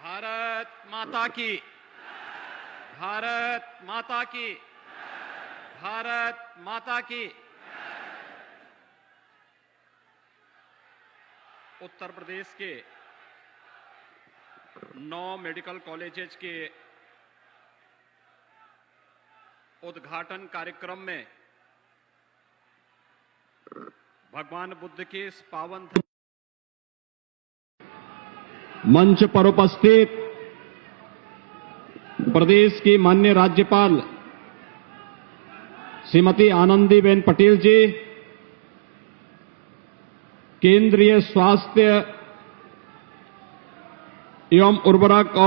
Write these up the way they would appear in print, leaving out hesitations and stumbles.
भारत माता की, भारत माता की, भारत माता की। उत्तर प्रदेश के 9 मेडिकल कॉलेजेस के उद्घाटन कार्यक्रम में भगवान बुद्ध के इस पावन मंच पर उपस्थित प्रदेश की माननीय राज्यपाल श्रीमती आनंदीबेन पटेल जी, केंद्रीय स्वास्थ्य एवं उर्वरक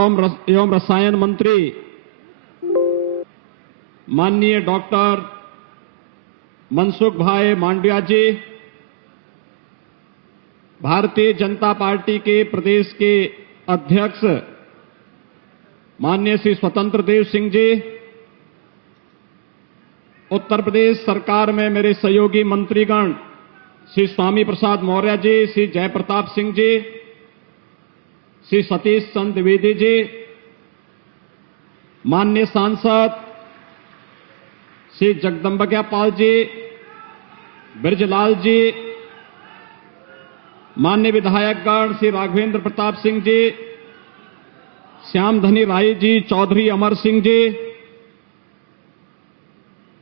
एवं रसायन मंत्री माननीय डॉक्टर मनसुख भाई मांडविया जी, भारतीय जनता पार्टी के प्रदेश के अध्यक्ष माननीय श्री स्वतंत्र देव सिंह जी, उत्तर प्रदेश सरकार में मेरे सहयोगी मंत्रीगण श्री स्वामी प्रसाद मौर्य जी, श्री जयप्रताप सिंह जी, श्री सतीश चंद्र द्विवेदी जी, माननीय सांसद श्री जगदम्बिका पाल जी, ब्रजलाल जी, माननीय विधायकगण श्री राघवेंद्र प्रताप सिंह जी, श्यामधनी राय जी, चौधरी अमर सिंह जी,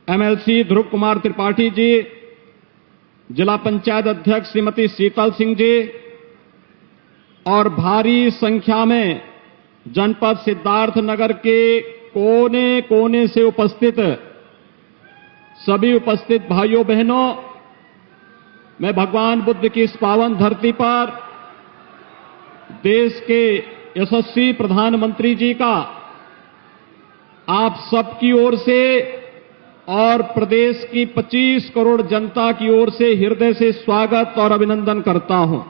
एमएलसी ध्रुव कुमार त्रिपाठी जी, जिला पंचायत अध्यक्ष श्रीमती शीतल सिंह जी और भारी संख्या में जनपद सिद्धार्थनगर के कोने कोने से उपस्थित सभी उपस्थित भाइयों बहनों, मैं भगवान बुद्ध की इस पावन धरती पर देश के यशस्वी प्रधानमंत्री जी का आप सबकी ओर से और प्रदेश की 25 करोड़ जनता की ओर से हृदय से स्वागत और अभिनंदन करता हूं।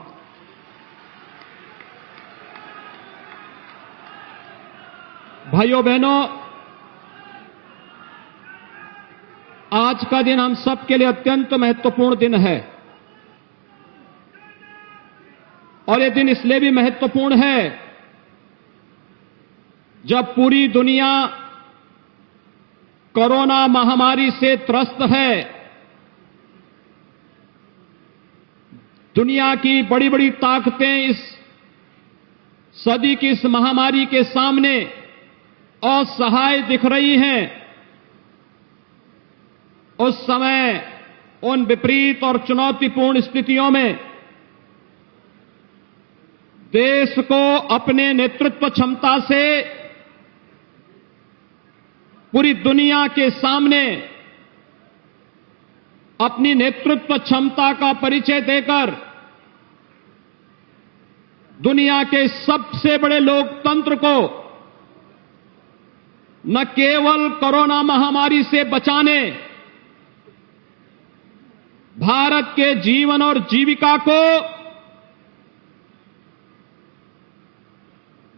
भाइयों बहनों, आज का दिन हम सबके लिए अत्यंत महत्वपूर्ण दिन है और यह दिन इसलिए भी महत्वपूर्ण है जब पूरी दुनिया कोरोना महामारी से त्रस्त है। दुनिया की बड़ी बड़ी ताकतें इस सदी की इस महामारी के सामने असहाय दिख रही हैं। उस समय उन विपरीत और चुनौतीपूर्ण स्थितियों में देश को अपने नेतृत्व क्षमता से पूरी दुनिया के सामने अपनी नेतृत्व क्षमता का परिचय देकर दुनिया के सबसे बड़े लोकतंत्र को न केवल कोरोना महामारी से बचाने, भारत के जीवन और जीविका को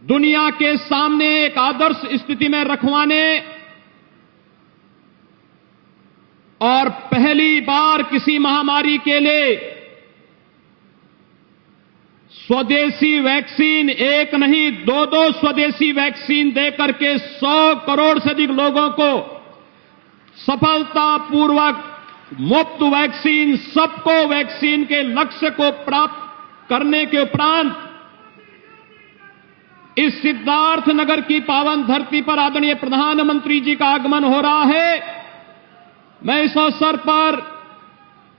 दुनिया के सामने एक आदर्श स्थिति में रखवाने और पहली बार किसी महामारी के लिए स्वदेशी वैक्सीन, एक नहीं 2-2 स्वदेशी वैक्सीन देकर के 100 करोड़ से अधिक लोगों को सफलतापूर्वक मुफ्त वैक्सीन, सबको वैक्सीन के लक्ष्य को प्राप्त करने के उपरांत इस सिद्धार्थनगर की पावन धरती पर आदरणीय प्रधानमंत्री जी का आगमन हो रहा है। मैं इस अवसर पर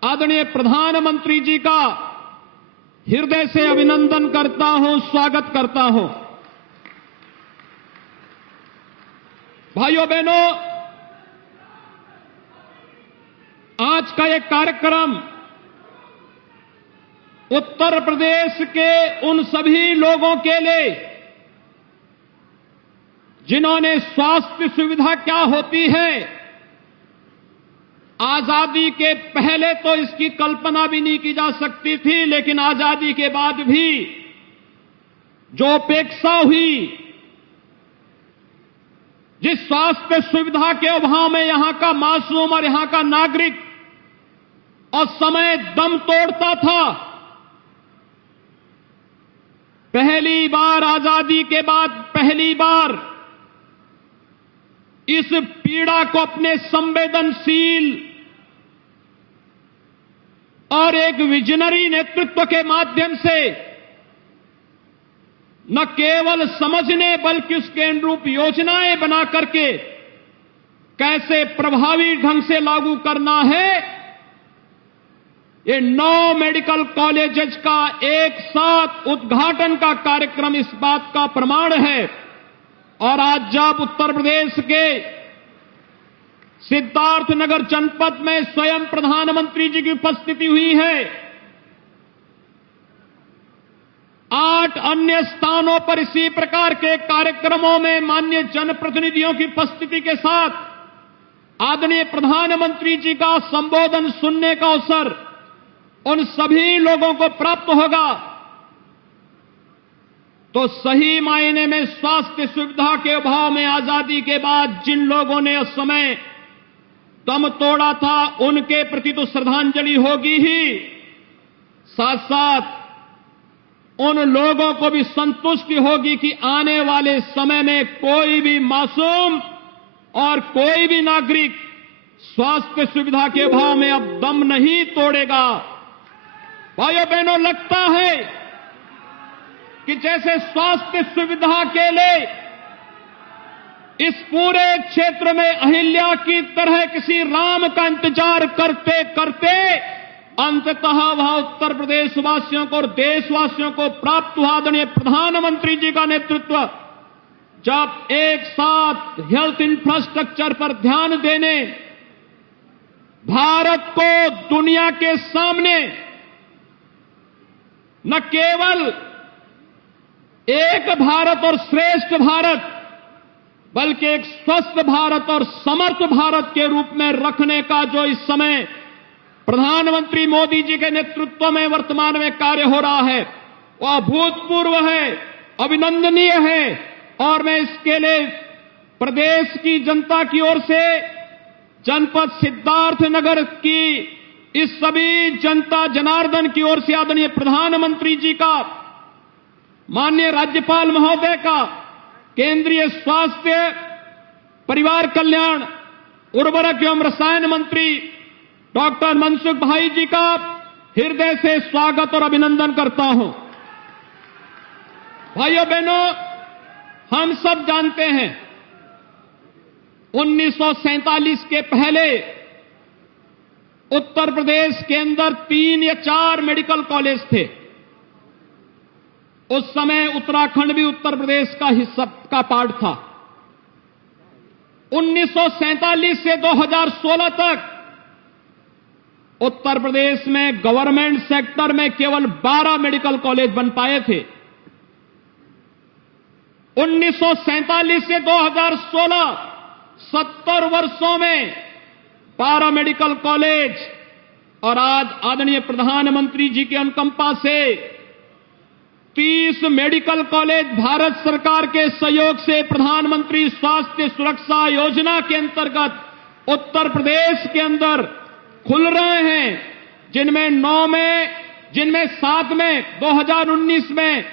आदरणीय प्रधानमंत्री जी का हृदय से अभिनंदन करता हूं, स्वागत करता हूं। भाइयों बहनों, आज का यह कार्यक्रम उत्तर प्रदेश के उन सभी लोगों के लिए जिन्होंने स्वास्थ्य सुविधा क्या होती है, आजादी के पहले तो इसकी कल्पना भी नहीं की जा सकती थी, लेकिन आजादी के बाद भी जो उपेक्षा हुई, जिस स्वास्थ्य सुविधा के अभाव में यहां का मासूम और यहां का नागरिक और समय दम तोड़ता था, पहली बार आजादी के बाद पहली बार इस पीड़ा को अपने संवेदनशील और एक विजनरी नेतृत्व के माध्यम से न केवल समझने बल्कि उसके अनुरूप योजनाएं बना करके कैसे प्रभावी ढंग से लागू करना है, ये 9 मेडिकल कॉलेजेस का एक साथ उद्घाटन का कार्यक्रम इस बात का प्रमाण है। और आज जब उत्तर प्रदेश के सिद्धार्थनगर जनपद में स्वयं प्रधानमंत्री जी की उपस्थिति हुई है, 8 अन्य स्थानों पर इसी प्रकार के कार्यक्रमों में माननीय जनप्रतिनिधियों की उपस्थिति के साथ आदरणीय प्रधानमंत्री जी का संबोधन सुनने का अवसर उन सभी लोगों को प्राप्त होगा, तो सही मायने में स्वास्थ्य सुविधा के अभाव में आजादी के बाद जिन लोगों ने उस समय दम तोड़ा था, उनके प्रति तो श्रद्धांजलि होगी ही, साथ साथ उन लोगों को भी संतुष्टि होगी कि आने वाले समय में कोई भी मासूम और कोई भी नागरिक स्वास्थ्य सुविधा के अभाव में अब दम नहीं तोड़ेगा। भाइयों बहनों, लगता है कि जैसे स्वास्थ्य सुविधा के लिए इस पूरे क्षेत्र में अहिल्या की तरह किसी राम का इंतजार करते करते अंततः वह उत्तर प्रदेश वासियों को और देशवासियों को प्राप्त हुआ आदरणीय प्रधानमंत्री जी का नेतृत्व, जब एक साथ हेल्थ इंफ्रास्ट्रक्चर पर ध्यान देने भारत को दुनिया के सामने न केवल एक भारत और श्रेष्ठ भारत बल्कि एक स्वस्थ भारत और समर्थ भारत के रूप में रखने का जो इस समय प्रधानमंत्री मोदी जी के नेतृत्व में वर्तमान में कार्य हो रहा है, वह अभूतपूर्व है, अभिनंदनीय है। और मैं इसके लिए प्रदेश की जनता की ओर से जनपद सिद्धार्थनगर की इस सभी जनता जनार्दन की ओर से आदरणीय प्रधानमंत्री जी का, माननीय राज्यपाल महोदय का, केंद्रीय स्वास्थ्य परिवार कल्याण उर्वरक एवं रसायन मंत्री डॉक्टर मनसुख भाई जी का हृदय से स्वागत और अभिनंदन करता हूं। भाइयों बहनों, हम सब जानते हैं 1947 के पहले उत्तर प्रदेश के अंदर 3 या 4 मेडिकल कॉलेज थे। उस समय उत्तराखंड भी उत्तर प्रदेश का हिस्सा का पार्ट था। 1947 से 2016 तक उत्तर प्रदेश में गवर्नमेंट सेक्टर में केवल 12 मेडिकल कॉलेज बन पाए थे। 1947 से 2016 70 वर्षों में 12 मेडिकल कॉलेज, और आज आदरणीय प्रधानमंत्री जी के अनुकंपा से 30 मेडिकल कॉलेज भारत सरकार के सहयोग से प्रधानमंत्री स्वास्थ्य सुरक्षा योजना के अंतर्गत उत्तर प्रदेश के अंदर खुल रहे हैं, जिनमें 7 में 2019 में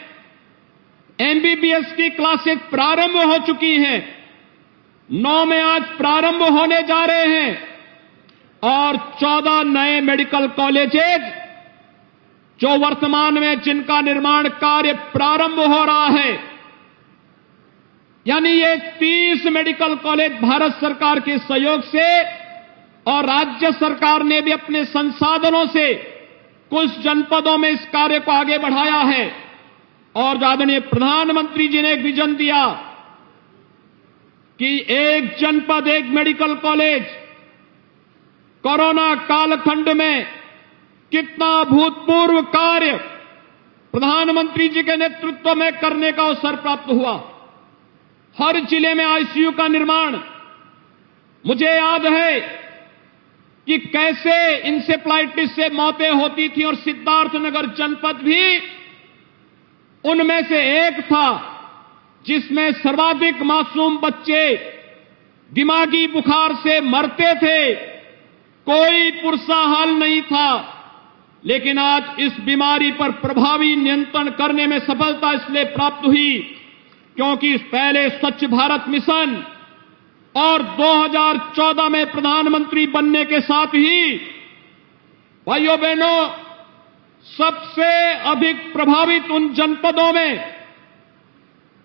एमबीबीएस की क्लासेस प्रारंभ हो चुकी हैं, 9 में आज प्रारंभ होने जा रहे हैं, और 14 नए मेडिकल कॉलेजेस जो वर्तमान में जिनका निर्माण कार्य प्रारंभ हो रहा है। यानी ये 30 मेडिकल कॉलेज भारत सरकार के सहयोग से, और राज्य सरकार ने भी अपने संसाधनों से कुछ जनपदों में इस कार्य को आगे बढ़ाया है। और आदरणीय प्रधानमंत्री जी ने एक विजन दिया कि एक जनपद एक मेडिकल कॉलेज, कोरोना कालखंड में कितना अभूतपूर्व कार्य प्रधानमंत्री जी के नेतृत्व में करने का अवसर प्राप्त हुआ। हर जिले में आईसीयू का निर्माण, मुझे याद है कि कैसे इंसेफ्लाइटिस से मौतें होती थी, और सिद्धार्थनगर जनपद भी उनमें से एक था जिसमें सर्वाधिक मासूम बच्चे दिमागी बुखार से मरते थे। कोई पुरसा हल नहीं था, लेकिन आज इस बीमारी पर प्रभावी नियंत्रण करने में सफलता इसलिए प्राप्त हुई क्योंकि पहले स्वच्छ भारत मिशन और 2014 में प्रधानमंत्री बनने के साथ ही भाइयों बहनों सबसे अधिक प्रभावित उन जनपदों में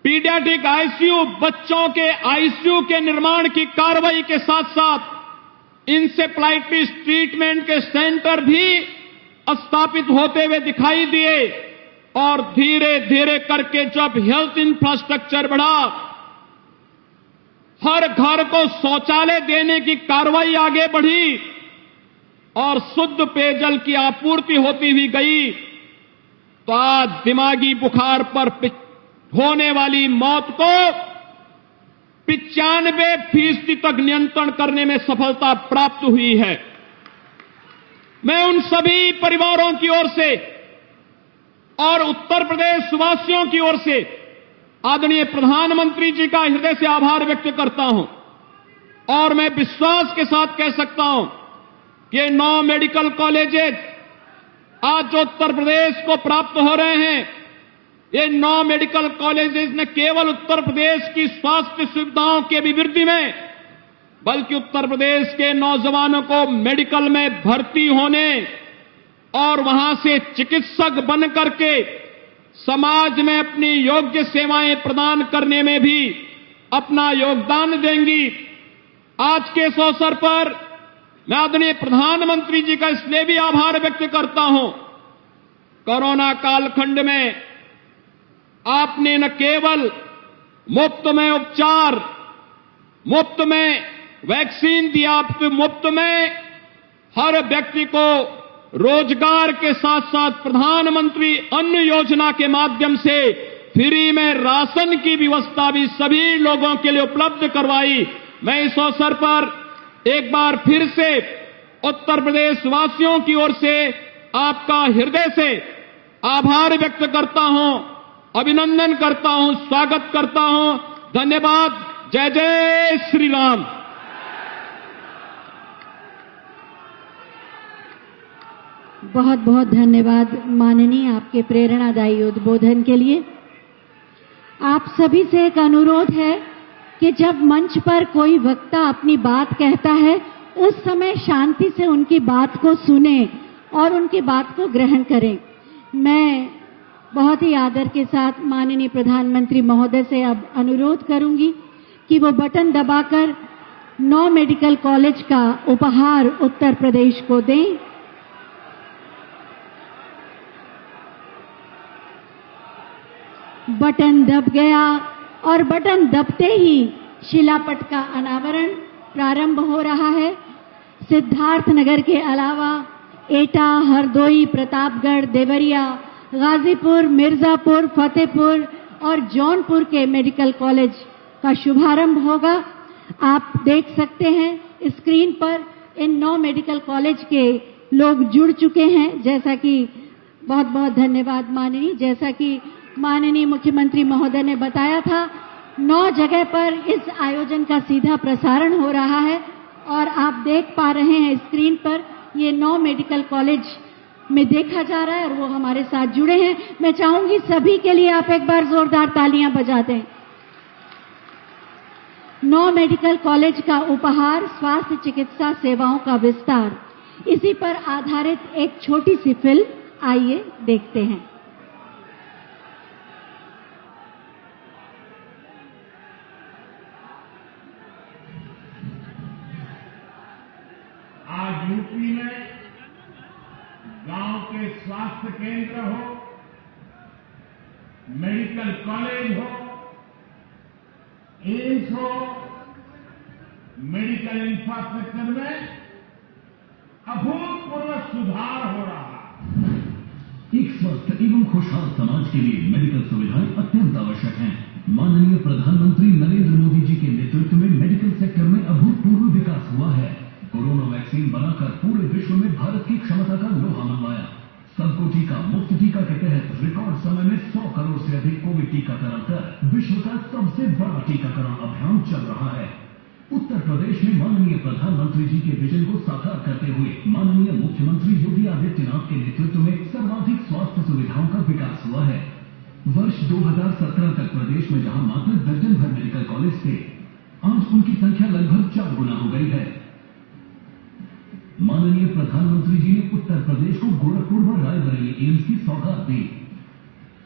पीडियाट्रिक आईसीयू, बच्चों के आईसीयू के निर्माण की कार्रवाई के साथ साथ इंसेफ्लाइटिस ट्रीटमेंट के सेंटर भी स्थापित होते हुए दिखाई दिए और धीरे धीरे करके जब हेल्थ इंफ्रास्ट्रक्चर बढ़ा, हर घर को शौचालय देने की कार्रवाई आगे बढ़ी और शुद्ध पेयजल की आपूर्ति होती हुई गई, तो आज दिमागी बुखार पर होने वाली मौत को 95% तक नियंत्रण करने में सफलता प्राप्त हुई है। मैं उन सभी परिवारों की ओर से और उत्तर प्रदेश वासियों की ओर से आदरणीय प्रधानमंत्री जी का हृदय से आभार व्यक्त करता हूं और मैं विश्वास के साथ कह सकता हूं कि ये 9 मेडिकल कॉलेजेस आज जो उत्तर प्रदेश को प्राप्त हो रहे हैं, ये 9 मेडिकल कॉलेजेस न केवल उत्तर प्रदेश की स्वास्थ्य सुविधाओं की अभिवृद्धि में बल्कि उत्तर प्रदेश के नौजवानों को मेडिकल में भर्ती होने और वहां से चिकित्सक बन करके समाज में अपनी योग्य सेवाएं प्रदान करने में भी अपना योगदान देंगी। आज के इस अवसर पर मैं आदरणीय प्रधानमंत्री जी का इसलिए भी आभार व्यक्त करता हूं, कोरोना कालखंड में आपने न केवल मुफ्त में उपचार, मुफ्त में वैक्सीन दिया, आपके मुफ्त में हर व्यक्ति को रोजगार के साथ साथ प्रधानमंत्री अन्न योजना के माध्यम से फ्री में राशन की व्यवस्था भी सभी लोगों के लिए उपलब्ध करवाई। मैं इस अवसर पर एक बार फिर से उत्तर प्रदेश वासियों की ओर से आपका हृदय से आभार व्यक्त करता हूं, अभिनंदन करता हूं, स्वागत करता हूं। धन्यवाद। जय जय श्री राम। बहुत बहुत धन्यवाद माननीय, आपके प्रेरणादायी उद्बोधन के लिए। आप सभी से एक अनुरोध है कि जब मंच पर कोई वक्ता अपनी बात कहता है उस समय शांति से उनकी बात को सुने और उनकी बात को ग्रहण करें। मैं बहुत ही आदर के साथ माननीय प्रधानमंत्री महोदय से अब अनुरोध करूंगी कि वो बटन दबाकर 9 मेडिकल कॉलेज का उपहार उत्तर प्रदेश को दें। बटन दब गया और बटन दबते ही शिलापट का अनावरण प्रारंभ हो रहा है। सिद्धार्थनगर के अलावा एटा, हरदोई, प्रतापगढ़, देवरिया, गाजीपुर, मिर्जापुर, फतेहपुर और जौनपुर के मेडिकल कॉलेज का शुभारंभ होगा। आप देख सकते हैं स्क्रीन पर इन 9 मेडिकल कॉलेज के लोग जुड़ चुके हैं। जैसा कि बहुत बहुत धन्यवाद माननीय, जैसा कि माननीय मुख्यमंत्री महोदय ने बताया था, 9 जगह पर इस आयोजन का सीधा प्रसारण हो रहा है और आप देख पा रहे हैं स्क्रीन पर ये 9 मेडिकल कॉलेज में देखा जा रहा है और वो हमारे साथ जुड़े हैं। मैं चाहूंगी सभी के लिए आप एक बार जोरदार तालियां बजा दें। 9 मेडिकल कॉलेज का उपहार, स्वास्थ्य चिकित्सा सेवाओं का विस्तार, इसी पर आधारित एक छोटी सी फिल्म, आइए देखते हैं। आज यूपी में गांव के स्वास्थ्य केंद्र हो, मेडिकल कॉलेज हो, एम्स हो, मेडिकल इंफ्रास्ट्रक्चर में अभूतपूर्व सुधार हो रहा है। एक स्वस्थ एवं खुशहाल समाज के लिए मेडिकल सुविधाएं अत्यंत आवश्यक हैं। माननीय प्रधानमंत्री नरेंद्र मोदी जी के नेतृत्व में मेडिकल सेक्टर में अभूतपूर्व विकास हुआ है। कोरोना वैक्सीन बनाकर पूरे विश्व में भारत की क्षमता का लोहा मनवाया। सबको टीका, मुफ्त टीका के तहत रिकॉर्ड समय में 100 करोड़ से अधिक कोविड टीकाकरण कर विश्व का सबसे बड़ा टीकाकरण अभियान चल रहा है। उत्तर प्रदेश में माननीय प्रधानमंत्री जी के विजन को साकार करते हुए माननीय मुख्यमंत्री योगी आदित्यनाथ के नेतृत्व में सर्वाधिक स्वास्थ्य सुविधाओं का विकास हुआ है। वर्ष 2017 तक प्रदेश में जहां मात्र दर्जन भर मेडिकल कॉलेज थे, आज उनकी संख्या लगभग 4 गुना हो गई है। माननीय प्रधानमंत्री जी ने उत्तर प्रदेश को गोरखपुर व रायबरेली एम्स की सौगात दी।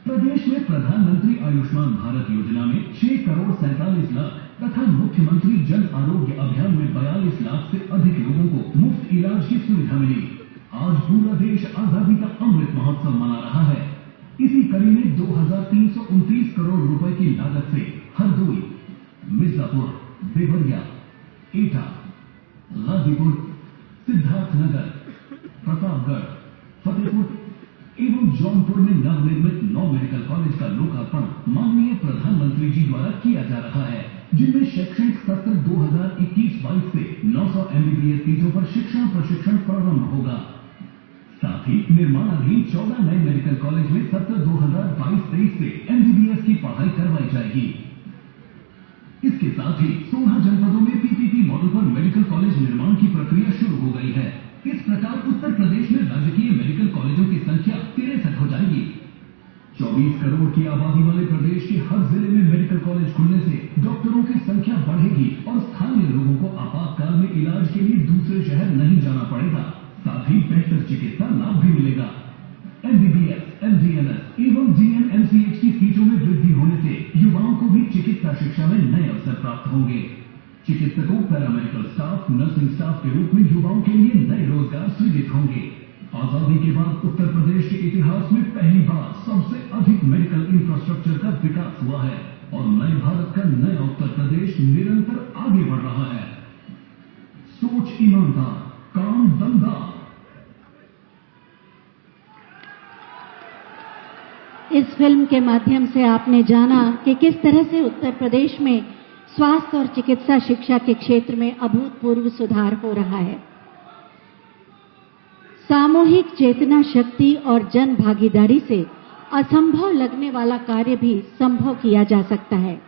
प्रदेश में प्रधानमंत्री आयुष्मान भारत योजना में 6 करोड़ 47 लाख तथा मुख्यमंत्री जन आरोग्य अभियान में 42 लाख से अधिक लोगों को मुफ्त इलाज की सुविधा मिली। आज पूरा देश आजादी का अमृत महोत्सव मना रहा है। इसी कड़ी में 2329 करोड़ रुपए की लागत से हरदोई, मिर्जापुर, देवरिया, एटा, गाजीपुर, सिद्धार्थनगर, प्रतापगढ़, फतेहपुर एवं जौनपुर में नवनिर्मित 9 मेडिकल कॉलेज का लोकार्पण माननीय प्रधानमंत्री जी द्वारा किया जा रहा है, जिनमें शैक्षणिक सत्र 2021-22 से 900 एमबीबीएस सीटों पर शिक्षण प्रशिक्षण प्रारंभ होगा। साथ ही निर्माणाधीन 14 नए मेडिकल कॉलेज में सत्र 2022-23 से एमबीबीएस की पढ़ाई करवाई जाएगी। इसके साथ ही 16 जनपदों में पीपीपी मॉडल पर मेडिकल कॉलेज निर्माण की प्रक्रिया शुरू हो गई है। इस प्रकार उत्तर प्रदेश में राजकीय मेडिकल कॉलेजों की संख्या 63 हो जाएगी। 24 करोड़ की आबादी वाले प्रदेश के हर जिले में मेडिकल कॉलेज खुलने से डॉक्टरों की संख्या बढ़ेगी और स्थानीय लोगों को आपातकाल में इलाज के लिए दूसरे शहर नहीं जाना पड़ेगा। साथ ही बेहतर चिकित्सा लाभ भी मिलेगा। एमबीबीएस, एमडीएमएस एवं जीएनएमसीएच की सीटों में वृद्धि होने से युवाओं को भी चिकित्सा शिक्षा में नए अवसर प्राप्त होंगे। चिकित्सकों, पैरामेडिकल स्टाफ, नर्सिंग स्टाफ के रूप में युवाओं के लिए नए रोजगार सृजित होंगे। आजादी के बाद उत्तर प्रदेश के इतिहास में पहली बार सबसे अधिक मेडिकल इंफ्रास्ट्रक्चर का विकास हुआ है और नए भारत का नया उत्तर प्रदेश निरंतर आगे बढ़ रहा है। सोच ईमानदार, काम दमदार। इस फिल्म के माध्यम से आपने जाना कि किस तरह से उत्तर प्रदेश में स्वास्थ्य और चिकित्सा शिक्षा के क्षेत्र में अभूतपूर्व सुधार हो रहा है। सामूहिक चेतना शक्ति और जन भागीदारी से असंभव लगने वाला कार्य भी संभव किया जा सकता है।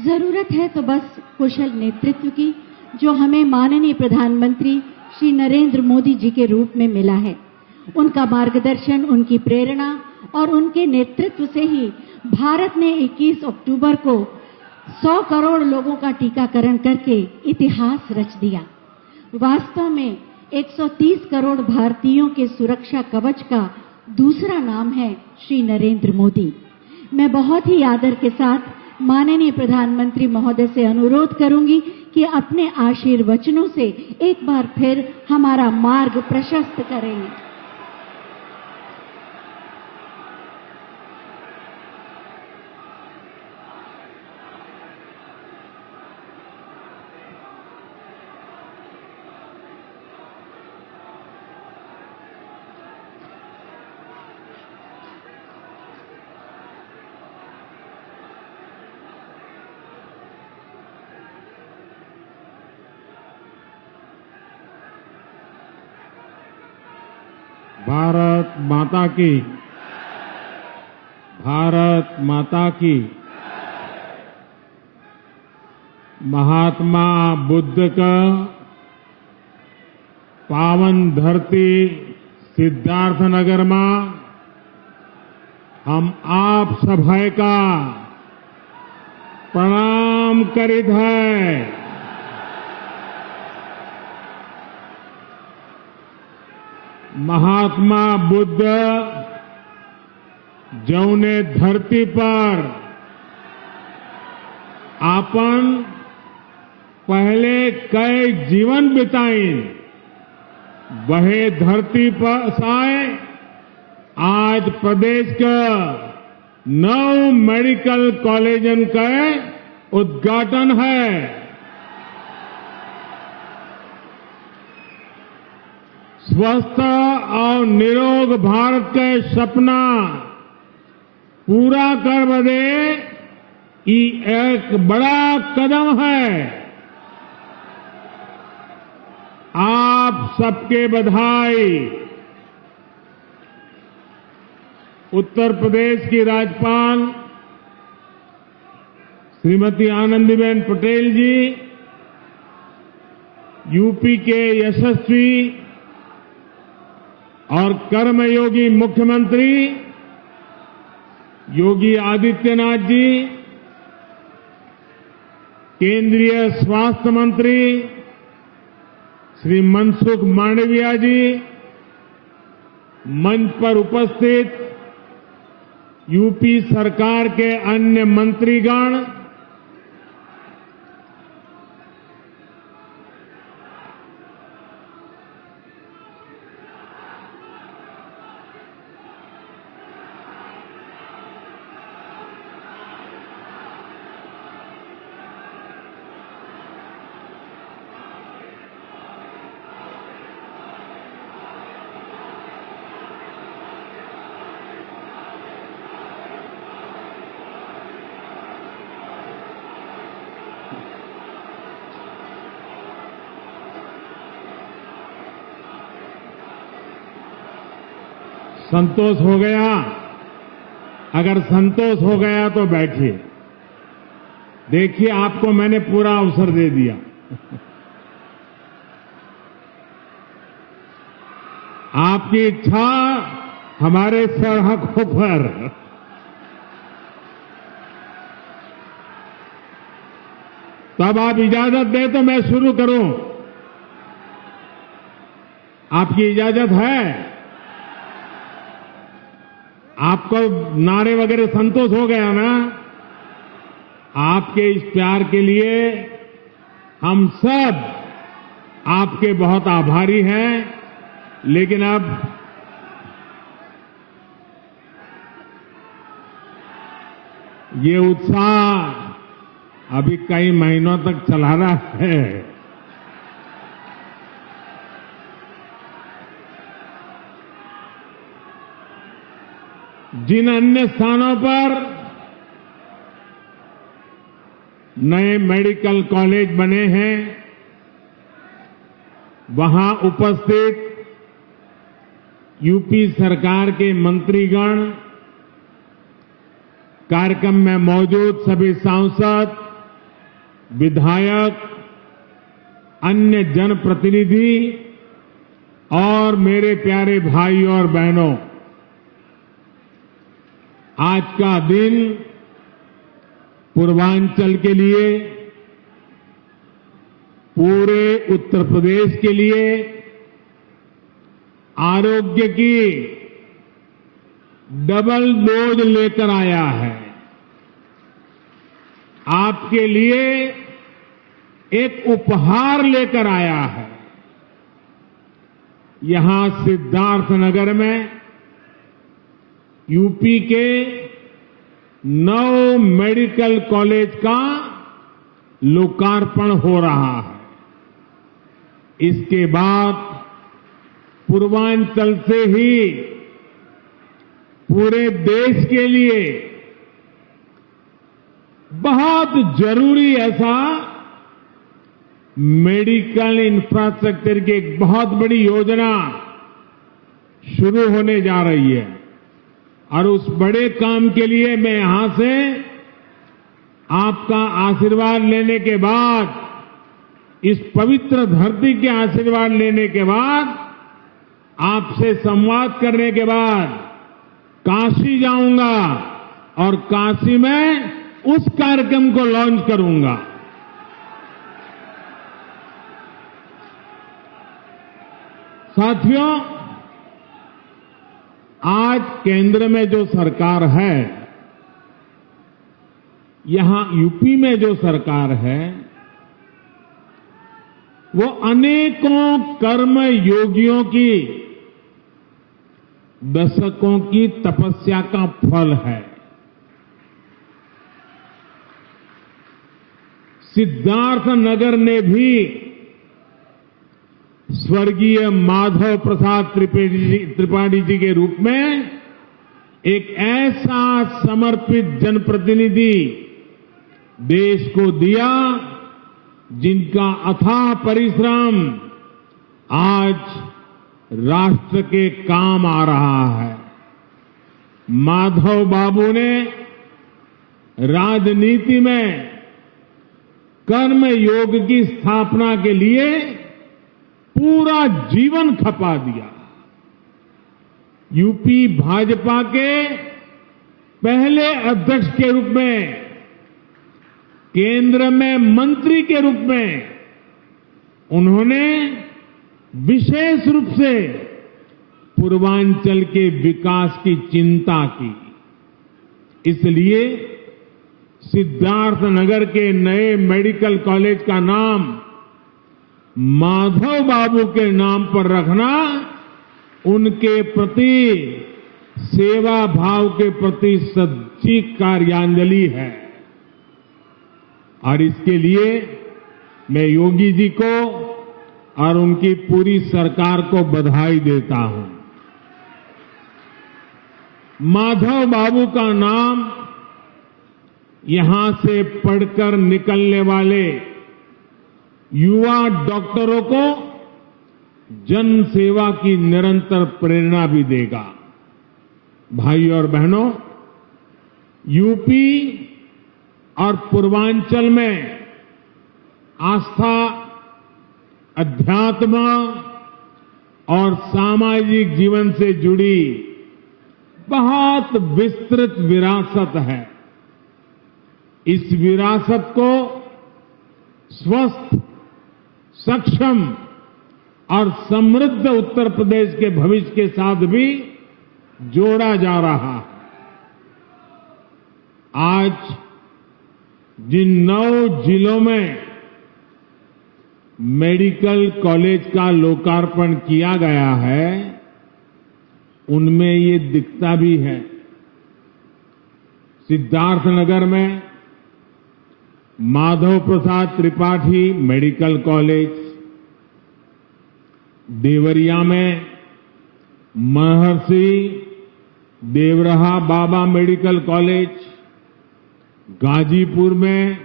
जरूरत है तो बस कुशल नेतृत्व की, जो हमें माननीय प्रधानमंत्री श्री नरेंद्र मोदी जी के रूप में मिला है। उनका मार्गदर्शन, उनकी प्रेरणा और उनके नेतृत्व से ही भारत ने 21 अक्टूबर को 100 करोड़ लोगों का टीकाकरण करके इतिहास रच दिया। वास्तव में 130 करोड़ भारतीयों के सुरक्षा कवच का दूसरा नाम है श्री नरेंद्र मोदी। मैं बहुत ही आदर के साथ माननीय प्रधानमंत्री महोदय से अनुरोध करूंगी कि अपने आशीर्वचनों से एक बार फिर हमारा मार्ग प्रशस्त करें। भारत माता की, भारत माता की। महात्मा बुद्ध का पावन धरती सिद्धार्थनगर में हम आप सभय का प्रणाम करित है। महात्मा बुद्ध जौने धरती पर आपन पहले कई जीवन बिताई, वहे धरती पर साए आज प्रदेश का 9 मेडिकल कॉलेजन का उद्घाटन है। स्वस्थ और निरोग भारत का सपना पूरा कर बदे ये एक बड़ा कदम है। आप सबके बधाई। उत्तर प्रदेश की राज्यपाल श्रीमती आनंदीबेन पटेल जी यूपी के यशस्वी और कर्मयोगी मुख्यमंत्री योगी आदित्यनाथ जी, केंद्रीय स्वास्थ्य मंत्री श्री मनसुख मांडविया जी, मंच पर उपस्थित यूपी सरकार के अन्य मंत्रीगण, संतोष हो गया? अगर संतोष हो गया तो बैठिए। देखिए, आपको मैंने पूरा अवसर दे दिया। आपकी इच्छा हमारे सरहकों पर। तब आप इजाजत दें तो मैं शुरू करूं। आपकी इजाजत है? आपको नारे वगैरह संतोष हो गया ना? आपके इस प्यार के लिए हम सब आपके बहुत आभारी हैं। लेकिन अब ये उत्साह अभी कई महीनों तक चला रहा है। जिन अन्य स्थानों पर नए मेडिकल कॉलेज बने हैं, वहां उपस्थित यूपी सरकार के मंत्रीगण, कार्यक्रम में मौजूद सभी सांसद, विधायक, अन्य जनप्रतिनिधि और मेरे प्यारे भाइयों और बहनों, आज का दिन पूर्वांचल के लिए, पूरे उत्तर प्रदेश के लिए आरोग्य की डबल डोज लेकर आया है। आपके लिए एक उपहार लेकर आया है। यहां सिद्धार्थनगर में यूपी के 9 मेडिकल कॉलेज का लोकार्पण हो रहा है। इसके बाद पूर्वांचल से ही पूरे देश के लिए बहुत जरूरी ऐसा मेडिकल इंफ्रास्ट्रक्चर की एक बहुत बड़ी योजना शुरू होने जा रही है। और उस बड़े काम के लिए मैं यहां से आपका आशीर्वाद लेने के बाद, इस पवित्र धरती के आशीर्वाद लेने के बाद, आपसे संवाद करने के बाद काशी जाऊंगा और काशी में उस कार्यक्रम को लॉन्च करूंगा। साथियों, आज केंद्र में जो सरकार है, यहां यूपी में जो सरकार है, वो अनेकों कर्म योगियों की दशकों की तपस्या का फल है। सिद्धार्थनगर ने भी स्वर्गीय माधव प्रसाद त्रिपाठी जी के रूप में एक ऐसा समर्पित जनप्रतिनिधि देश को दिया, जिनका अथाह परिश्रम आज राष्ट्र के काम आ रहा है। माधव बाबू ने राजनीति में कर्म योग की स्थापना के लिए पूरा जीवन खपा दिया। यूपी भाजपा के पहले अध्यक्ष के रूप में, केंद्र में मंत्री के रूप में उन्होंने विशेष रूप से पूर्वांचल के विकास की चिंता की। इसलिए सिद्धार्थनगर के नए मेडिकल कॉलेज का नाम माधव बाबू के नाम पर रखना उनके प्रति सेवा भाव के प्रति सच्ची कार्यांजलि है। और इसके लिए मैं योगी जी को और उनकी पूरी सरकार को बधाई देता हूं। माधव बाबू का नाम यहां से पढ़कर निकलने वाले युवा डॉक्टरों को जन सेवा की निरंतर प्रेरणा भी देगा। भाइयों और बहनों, यूपी और पूर्वांचल में आस्था, अध्यात्म और सामाजिक जीवन से जुड़ी बहुत विस्तृत विरासत है। इस विरासत को स्वस्थ, सक्षम और समृद्ध उत्तर प्रदेश के भविष्य के साथ भी जोड़ा जा रहा है। आज जिन 9 जिलों में मेडिकल कॉलेज का लोकार्पण किया गया है, उनमें ये दिखता भी है। सिद्धार्थनगर में माधव प्रसाद त्रिपाठी मेडिकल कॉलेज, देवरिया में महर्षि देवरहा बाबा मेडिकल कॉलेज, गाजीपुर में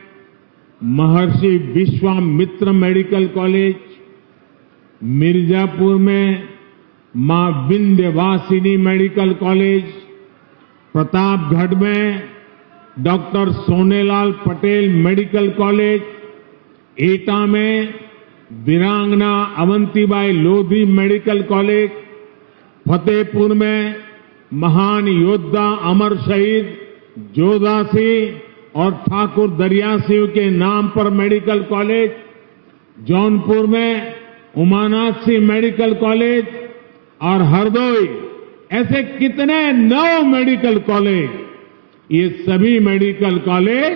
महर्षि विश्वामित्र मेडिकल कॉलेज, मिर्जापुर में मां विंध्यवासिनी मेडिकल कॉलेज, प्रतापगढ़ में doctor Sonelal Patel medical college, एटा में वीरांगना अवंतीबाई लोधी मेडिकल कॉलेज, फतेहपुर में महान योद्धा अमर शहीद जोधा सिंह और ठाकुर दरिया सिंह के नाम पर मेडिकल कॉलेज, जौनपुर में उमानाथ सिंह मेडिकल कॉलेज और हरदोई, ऐसे कितने 9 मेडिकल कॉलेज। ये सभी मेडिकल कॉलेज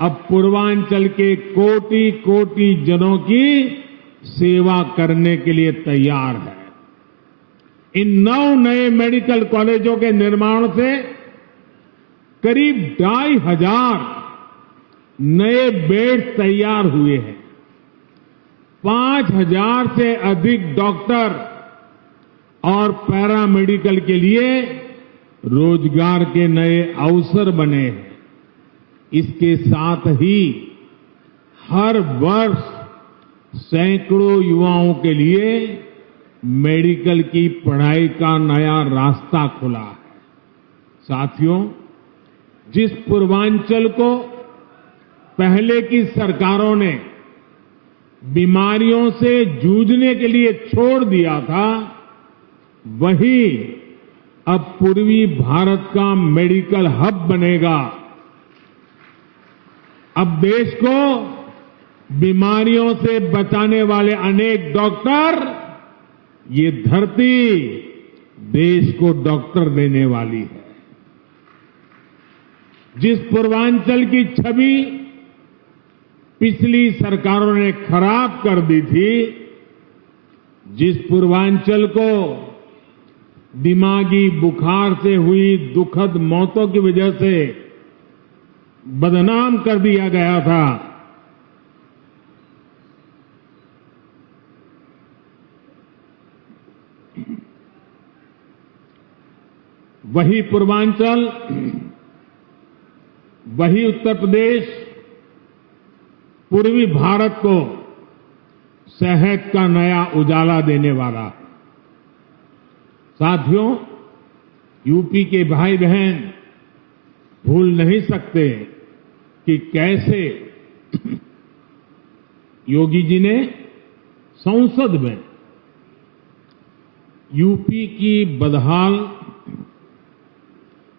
अब पूर्वांचल के कोटि कोटि जनों की सेवा करने के लिए तैयार है। इन 9 नए मेडिकल कॉलेजों के निर्माण से करीब 2,500 नए बेड तैयार हुए हैं। 5,000 से अधिक डॉक्टर और पैरामेडिकल के लिए रोजगार के नए अवसर बने हैं। इसके साथ ही हर वर्ष सैकड़ों युवाओं के लिए मेडिकल की पढ़ाई का नया रास्ता खुला है। साथियों, जिस पूर्वांचल को पहले की सरकारों ने बीमारियों से जूझने के लिए छोड़ दिया था, वही अब पूर्वी भारत का मेडिकल हब बनेगा। अब देश को बीमारियों से बचाने वाले अनेक डॉक्टर, ये धरती देश को डॉक्टर देने वाली है। जिस पूर्वांचल की छवि पिछली सरकारों ने खराब कर दी थी, जिस पूर्वांचल को दिमागी बुखार से हुई दुखद मौतों की वजह से बदनाम कर दिया गया था, वही पूर्वांचल, वही उत्तर प्रदेश पूर्वी भारत को सेहत का नया उजाला देने वाला है। साथियों, यूपी के भाई बहन भूल नहीं सकते कि कैसे योगी जी ने संसद में यूपी की बदहाल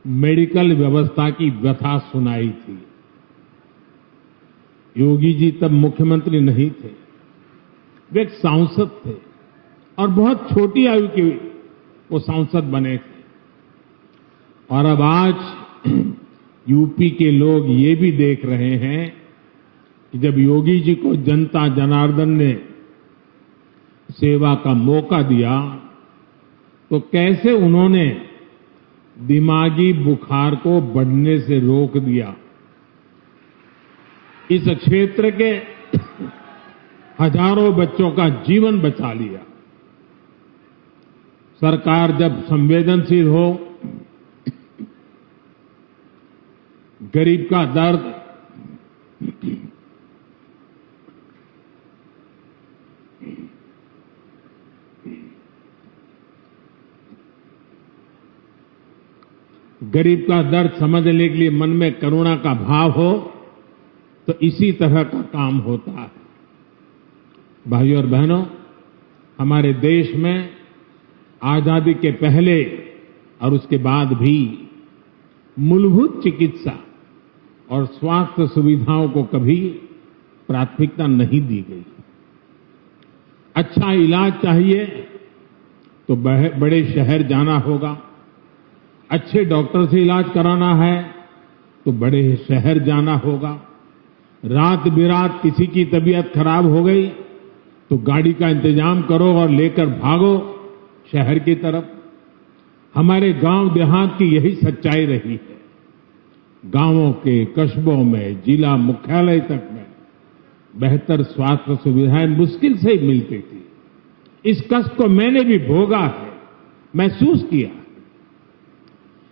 मेडिकल व्यवस्था की व्यथा सुनाई थी। योगी जी तब मुख्यमंत्री नहीं थे, वे एक सांसद थे और बहुत छोटी आयु के वो सांसद बने थे। और अब आज यूपी के लोग ये भी देख रहे हैं कि जब योगी जी को जनता जनार्दन ने सेवा का मौका दिया तो कैसे उन्होंने दिमागी बुखार को बढ़ने से रोक दिया। इस क्षेत्र के हजारों बच्चों का जीवन बचा लिया। सरकार जब संवेदनशील हो, गरीब का दर्द समझने के लिए मन में करुणा का भाव हो तो इसी तरह का काम होता है। भाइयों और बहनों, हमारे देश में आजादी के पहले और उसके बाद भी मूलभूत चिकित्सा और स्वास्थ्य सुविधाओं को कभी प्राथमिकता नहीं दी गई। अच्छा इलाज चाहिए तो बड़े शहर जाना होगा, अच्छे डॉक्टर से इलाज कराना है तो बड़े शहर जाना होगा। रात बिरात किसी की तबीयत खराब हो गई तो गाड़ी का इंतजाम करो और लेकर भागो शहर की तरफ। हमारे गांव देहात की यही सच्चाई रही है। गांवों के कस्बों में जिला मुख्यालय तक में बेहतर स्वास्थ्य सुविधाएं मुश्किल से ही मिलती थी। इस कष्ट को मैंने भी भोगा है, महसूस किया।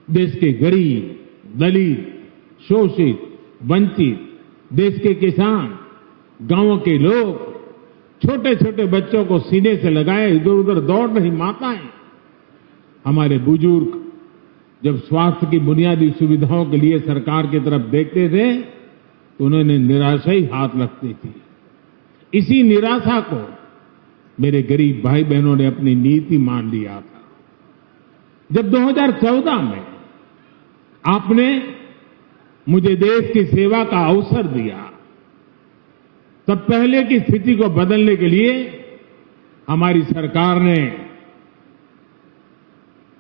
देश के गरीब, दलित, शोषित, वंचित, देश के किसान, गांवों के लोग, छोटे छोटे बच्चों को सीने से लगाए इधर उधर दौड़ रही माताएं, हमारे बुजुर्ग जब स्वास्थ्य की बुनियादी सुविधाओं के लिए सरकार की तरफ देखते थे तो उन्होंने निराशा ही हाथ लगती थी। इसी निराशा को मेरे गरीब भाई बहनों ने अपनी नीति मान लिया था। जब 2014 में आपने मुझे देश की सेवा का अवसर दिया, तब पहले की स्थिति को बदलने के लिए हमारी सरकार ने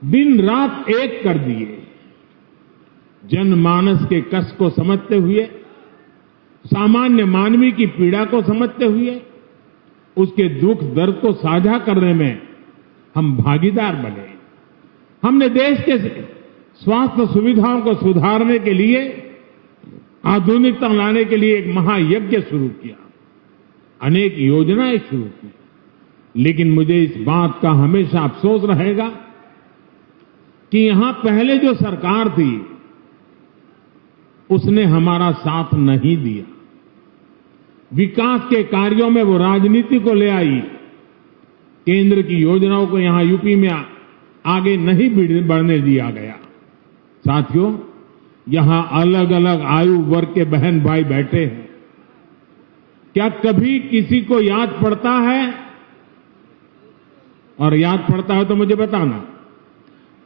दिन रात एक कर दिए। जनमानस के कष्ट को समझते हुए, सामान्य मानवी की पीड़ा को समझते हुए, उसके दुख दर्द को साझा करने में हम भागीदार बने। हमने देश के स्वास्थ्य सुविधाओं को सुधारने के लिए, आधुनिकता लाने के लिए एक महायज्ञ शुरू किया, अनेक योजनाएं शुरू की। लेकिन मुझे इस बात का हमेशा अफसोस रहेगा कि यहां पहले जो सरकार थी उसने हमारा साथ नहीं दिया। विकास के कार्यों में वो राजनीति को ले आई, केंद्र की योजनाओं को यहां यूपी में आगे नहीं बढ़ने दिया गया। साथियों, यहां अलग अलग आयु वर्ग के बहन भाई बैठे हैं। क्या कभी किसी को याद पड़ता है, और याद पड़ता है तो मुझे बताना,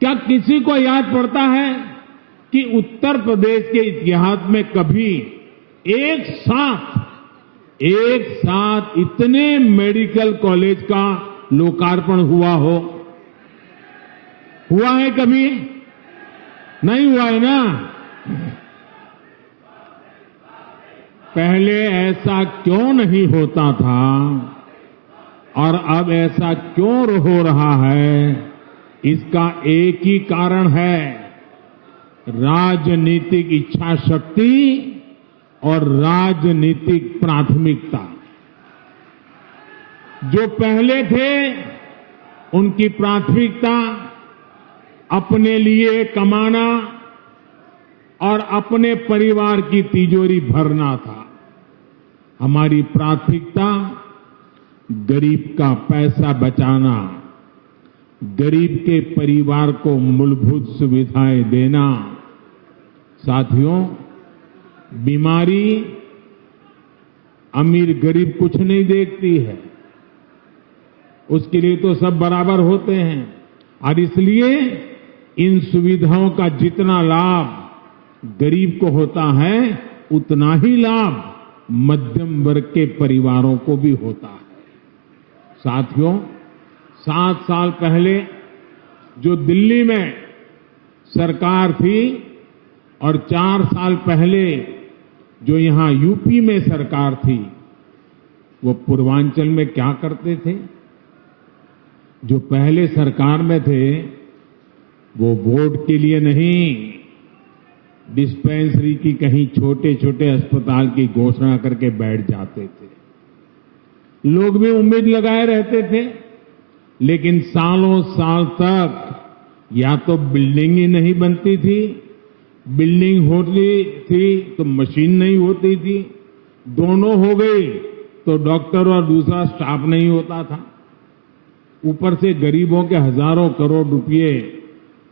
क्या किसी को याद पड़ता है कि उत्तर प्रदेश के इतिहास में कभी एक साथ इतने मेडिकल कॉलेज का लोकार्पण हुआ हो? हुआ है कभी? नहीं हुआ है ना। पहले ऐसा क्यों नहीं होता था और अब ऐसा क्यों हो रहा है? इसका एक ही कारण है, राजनीतिक इच्छा शक्ति और राजनीतिक प्राथमिकता। जो पहले थे उनकी प्राथमिकता अपने लिए कमाना और अपने परिवार की तिजोरी भरना था। हमारी प्राथमिकता गरीब का पैसा बचाना, गरीब के परिवार को मूलभूत सुविधाएं देना। साथियों, बीमारी अमीर गरीब कुछ नहीं देखती है, उसके लिए तो सब बराबर होते हैं। और इसलिए इन सुविधाओं का जितना लाभ गरीब को होता है, उतना ही लाभ मध्यम वर्ग के परिवारों को भी होता है। साथियों, 7 साल पहले जो दिल्ली में सरकार थी और 4 साल पहले जो यहां यूपी में सरकार थी, वो पूर्वांचल में क्या करते थे? जो पहले सरकार में थे वो वोट के लिए नहीं, डिस्पेंसरी की कहीं छोटे छोटे अस्पताल की घोषणा करके बैठ जाते थे। लोग भी उम्मीद लगाए रहते थे, लेकिन सालों साल तक या तो बिल्डिंग ही नहीं बनती थी, बिल्डिंग होती थी तो मशीन नहीं होती थी, दोनों हो गई तो डॉक्टर और दूसरा स्टाफ नहीं होता था। ऊपर से गरीबों के हजारों करोड़ रुपए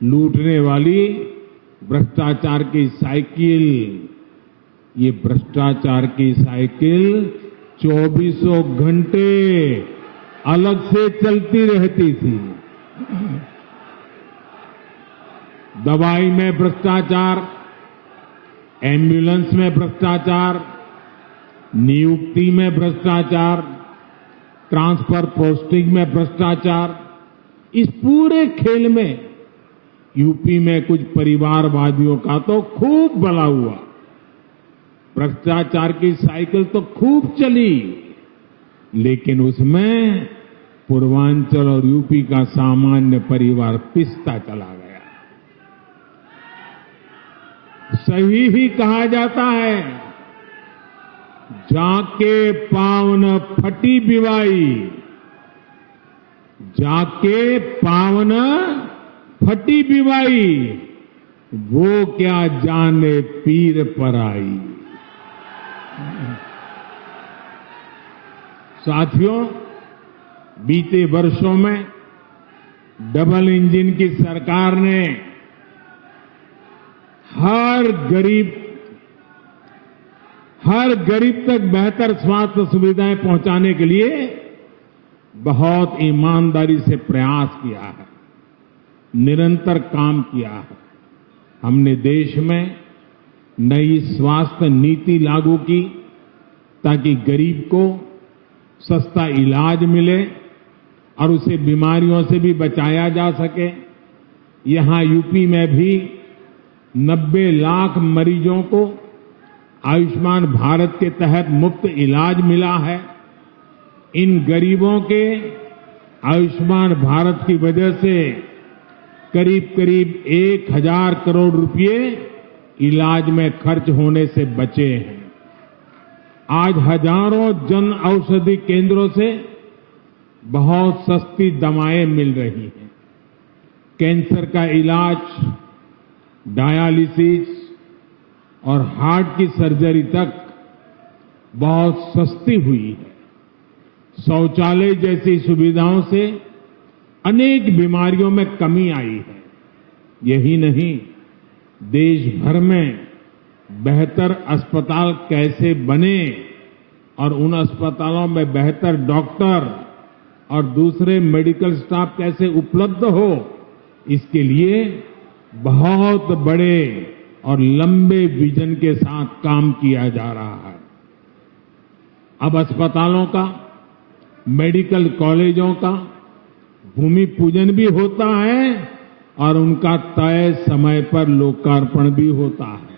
लूटने वाली भ्रष्टाचार की साइकिल, ये भ्रष्टाचार की साइकिल 24 घंटे अलग से चलती रहती थी। दवाई में भ्रष्टाचार, एम्बुलेंस में भ्रष्टाचार, नियुक्ति में भ्रष्टाचार, ट्रांसफर पोस्टिंग में भ्रष्टाचार, इस पूरे खेल में यूपी में कुछ परिवारवादियों का तो खूब भला हुआ। भ्रष्टाचार की साइकिल तो खूब चली, लेकिन उसमें पूर्वांचल और यूपी का सामान्य परिवार पिसता चला गया। सही ही कहा जाता है, जाके पावन फटी बिवाई, जाके पावन फटी बिवाई, वो क्या जाने पीर पर आई। साथियों, बीते वर्षों में डबल इंजन की सरकार ने हर गरीब तक बेहतर स्वास्थ्य सुविधाएं पहुंचाने के लिए बहुत ईमानदारी से प्रयास किया है, निरंतर काम किया है। हमने देश में नई स्वास्थ्य नीति लागू की ताकि गरीब को सस्ता इलाज मिले और उसे बीमारियों से भी बचाया जा सके। यहां यूपी में भी 90 लाख मरीजों को आयुष्मान भारत के तहत मुफ्त इलाज मिला है। इन गरीबों के आयुष्मान भारत की वजह से करीब करीब 1000 करोड़ रुपए इलाज में खर्च होने से बचे हैं। आज हजारों जन औषधि केंद्रों से बहुत सस्ती दवाएं मिल रही हैं। कैंसर का इलाज, डायलिसिस और हार्ट की सर्जरी तक बहुत सस्ती हुई है। शौचालय जैसी सुविधाओं से अनेक बीमारियों में कमी आई है। यही नहीं, देश भर में बेहतर अस्पताल कैसे बने और उन अस्पतालों में बेहतर डॉक्टर और दूसरे मेडिकल स्टाफ कैसे उपलब्ध हो, इसके लिए बहुत बड़े और लंबे विजन के साथ काम किया जा रहा है। अब अस्पतालों का, मेडिकल कॉलेजों का भूमि पूजन भी होता है और उनका तय समय पर लोकार्पण भी होता है।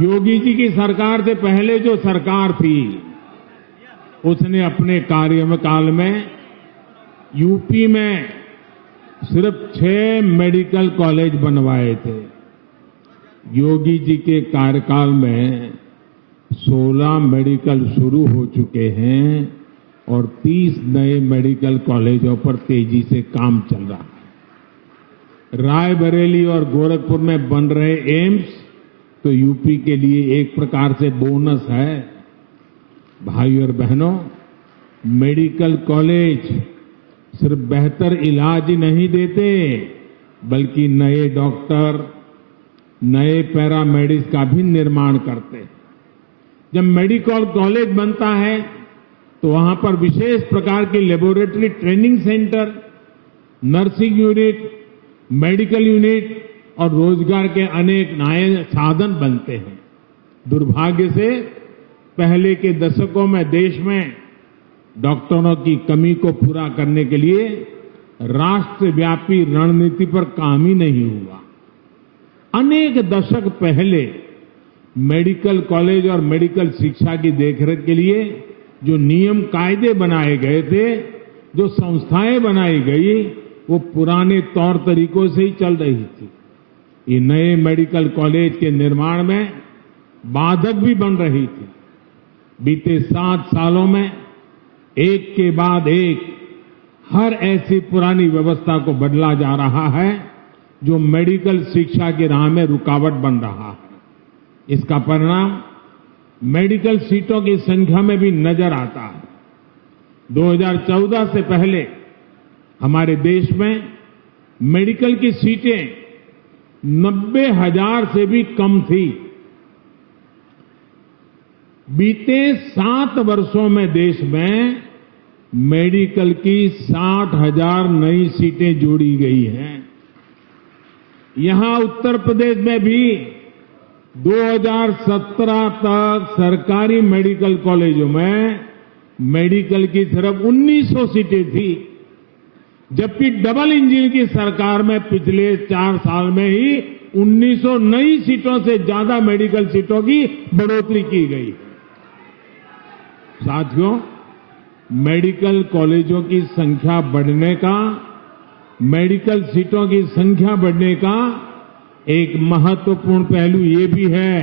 योगी जी की सरकार से पहले जो सरकार थी, उसने अपने कार्यकाल में यूपी में सिर्फ 6 मेडिकल कॉलेज बनवाए थे। योगी जी के कार्यकाल में 16 मेडिकल शुरू हो चुके हैं और 30 नए मेडिकल कॉलेजों पर तेजी से काम चल रहा है। रायबरेली और गोरखपुर में बन रहे एम्स तो यूपी के लिए एक प्रकार से बोनस है। भाई और बहनों, मेडिकल कॉलेज सिर्फ बेहतर इलाज ही नहीं देते, बल्कि नए डॉक्टर, नए पैरामेडिक्स का भी निर्माण करते हैं। जब मेडिकल कॉलेज बनता है तो वहां पर विशेष प्रकार की laboratory training centre, nursing unit, medical unit और रोजगार के अनेक नए साधन बनते हैं। दुर्भाग्य से पहले के दशकों में देश में डॉक्टरों की कमी को पूरा करने के लिए राष्ट्रव्यापी रणनीति पर काम ही नहीं हुआ। अनेक दशक पहले मेडिकल कॉलेज और मेडिकल शिक्षा की देखरेख के लिए जो नियम कायदे बनाए गए थे, जो संस्थाएं बनाई गई, वो पुराने तौर तरीकों से ही चल रही थी। ये नए मेडिकल कॉलेज के निर्माण में बाधक भी बन रही थी। बीते 7 सालों में एक के बाद एक हर ऐसी पुरानी व्यवस्था को बदला जा रहा है जो मेडिकल शिक्षा की राह में रुकावट बन रहा है। इसका परिणाम मेडिकल सीटों की संख्या में भी नजर आता है। 2014 से पहले हमारे देश में मेडिकल की सीटें 90,000 से भी कम थी। बीते 7 वर्षों में देश में मेडिकल की 60,000 नई सीटें जोड़ी गई हैं। यहां उत्तर प्रदेश में भी 2017 तक सरकारी मेडिकल कॉलेजों में मेडिकल की सिर्फ 1900 सीटें थी, जबकि डबल इंजन की सरकार में पिछले 4 साल में ही 1900 नई सीटों से ज्यादा मेडिकल सीटों की बढ़ोतरी की गई। साथियों, मेडिकल कॉलेजों की संख्या बढ़ने का, मेडिकल सीटों की संख्या बढ़ने का एक महत्वपूर्ण पहलू ये भी है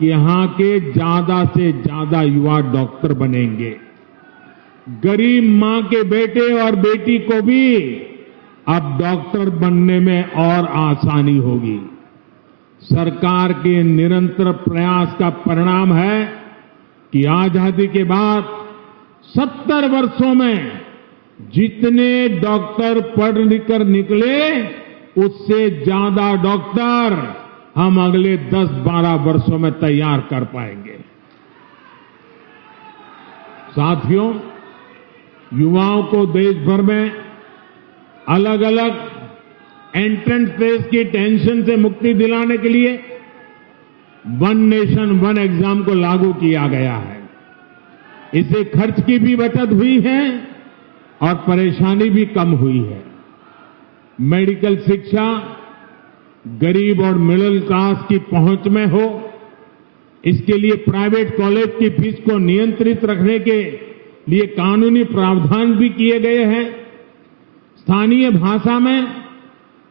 कि यहां के ज्यादा से ज्यादा युवा डॉक्टर बनेंगे। गरीब मां के बेटे और बेटी को भी अब डॉक्टर बनने में और आसानी होगी। सरकार के निरंतर प्रयास का परिणाम है कि आजादी के बाद 70 वर्षों में जितने डॉक्टर पढ़ लिख कर निकले, उससे ज्यादा डॉक्टर हम अगले 10-12 वर्षों में तैयार कर पाएंगे। साथियों, युवाओं को देश भर में अलग अलग एंट्रेंस टेस्ट की टेंशन से मुक्ति दिलाने के लिए वन नेशन वन एग्जाम को लागू किया गया है। इससे खर्च की भी बचत हुई है और परेशानी भी कम हुई है। मेडिकल शिक्षा गरीब और मिडिल क्लास की पहुंच में हो, इसके लिए प्राइवेट कॉलेज की फीस को नियंत्रित रखने के लिए कानूनी प्रावधान भी किए गए हैं। स्थानीय भाषा में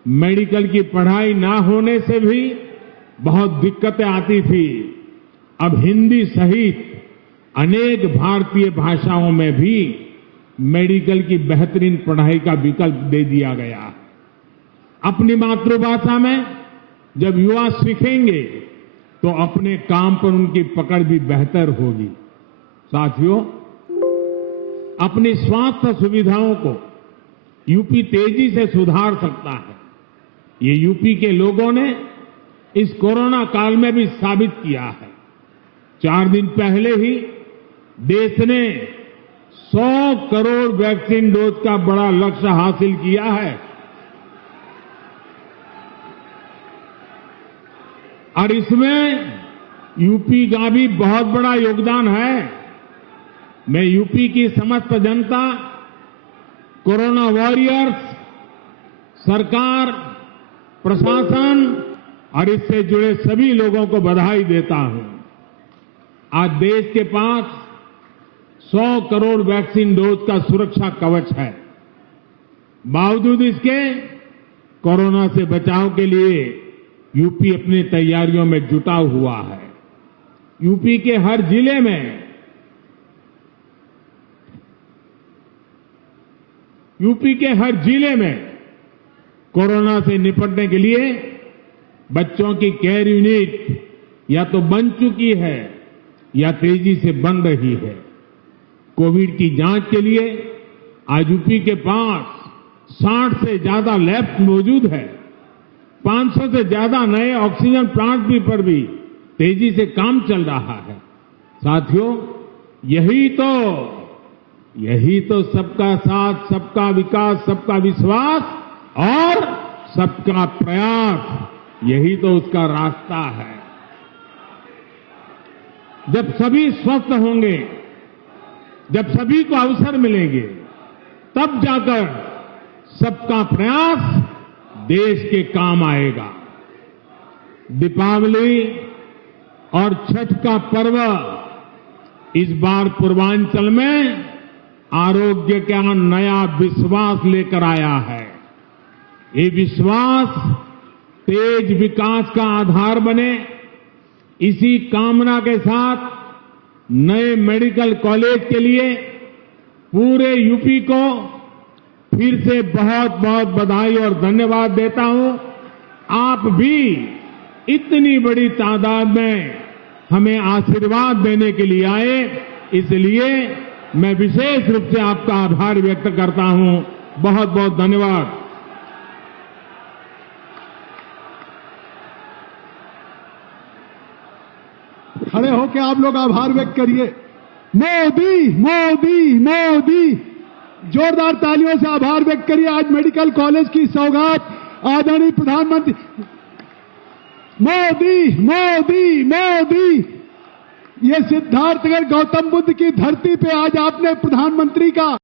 मेडिकल की पढ़ाई ना होने से भी बहुत दिक्कतें आती थी। अब हिंदी सहित अनेक भारतीय भाषाओं में भी मेडिकल की बेहतरीन पढ़ाई का विकल्प दे दिया गया है। अपनी मातृभाषा में जब युवा सीखेंगे तो अपने काम पर उनकी पकड़ भी बेहतर होगी। साथियों, अपनी स्वास्थ्य सुविधाओं को यूपी तेजी से सुधार सकता है। ये यूपी के लोगों ने इस कोरोना काल में भी साबित किया है। 4 दिन पहले ही देश ने 100 करोड़ वैक्सीन डोज का बड़ा लक्ष्य हासिल किया है और इसमें यूपी का भी बहुत बड़ा योगदान है। मैं यूपी की समस्त जनता, कोरोना वॉरियर्स, सरकार, प्रशासन और इससे जुड़े सभी लोगों को बधाई देता हूं। आज देश के पास 100 करोड़ वैक्सीन डोज का सुरक्षा कवच है। बावजूद इसके कोरोना से बचाव के लिए यूपी अपनी तैयारियों में जुटा हुआ है। यूपी के हर जिले में कोरोना से निपटने के लिए बच्चों की केयर यूनिट या तो बन चुकी है या तेजी से बन रही है। कोविड की जांच के लिए आज यूपी के पास 60 से ज्यादा लैब्स मौजूद है। 500 से ज्यादा नए ऑक्सीजन प्लांट पर भी तेजी से काम चल रहा है। साथियों, यही तो यही तो सबका साथ, सबका विकास, सबका विश्वास और सबका प्रयास, यही तो उसका रास्ता है। जब सभी स्वस्थ होंगे, जब सभी को अवसर मिलेंगे, तब जाकर सबका प्रयास देश के काम आएगा। दीपावली और छठ का पर्व इस बार पूर्वांचल में आरोग्य का नया विश्वास लेकर आया है। ये विश्वास तेज विकास का आधार बने, इसी कामना के साथ नए मेडिकल कॉलेज के लिए पूरे यूपी को फिर से बहुत बहुत बधाई और धन्यवाद देता हूं। आप भी इतनी बड़ी तादाद में हमें आशीर्वाद देने के लिए आए, इसलिए मैं विशेष रूप से आपका आभार व्यक्त करता हूं। बहुत बहुत धन्यवाद। खड़े होकर आप लोग आभार व्यक्त करिए। मोदी मोदी मोदी, जोरदार तालियों से आभार व्यक्त करिए। आज मेडिकल कॉलेज की सौगात आदरणीय प्रधानमंत्री मोदी मोदी मोदी। ये सिद्धार्थनगर गौतम बुद्ध की धरती पे आज आपने प्रधानमंत्री का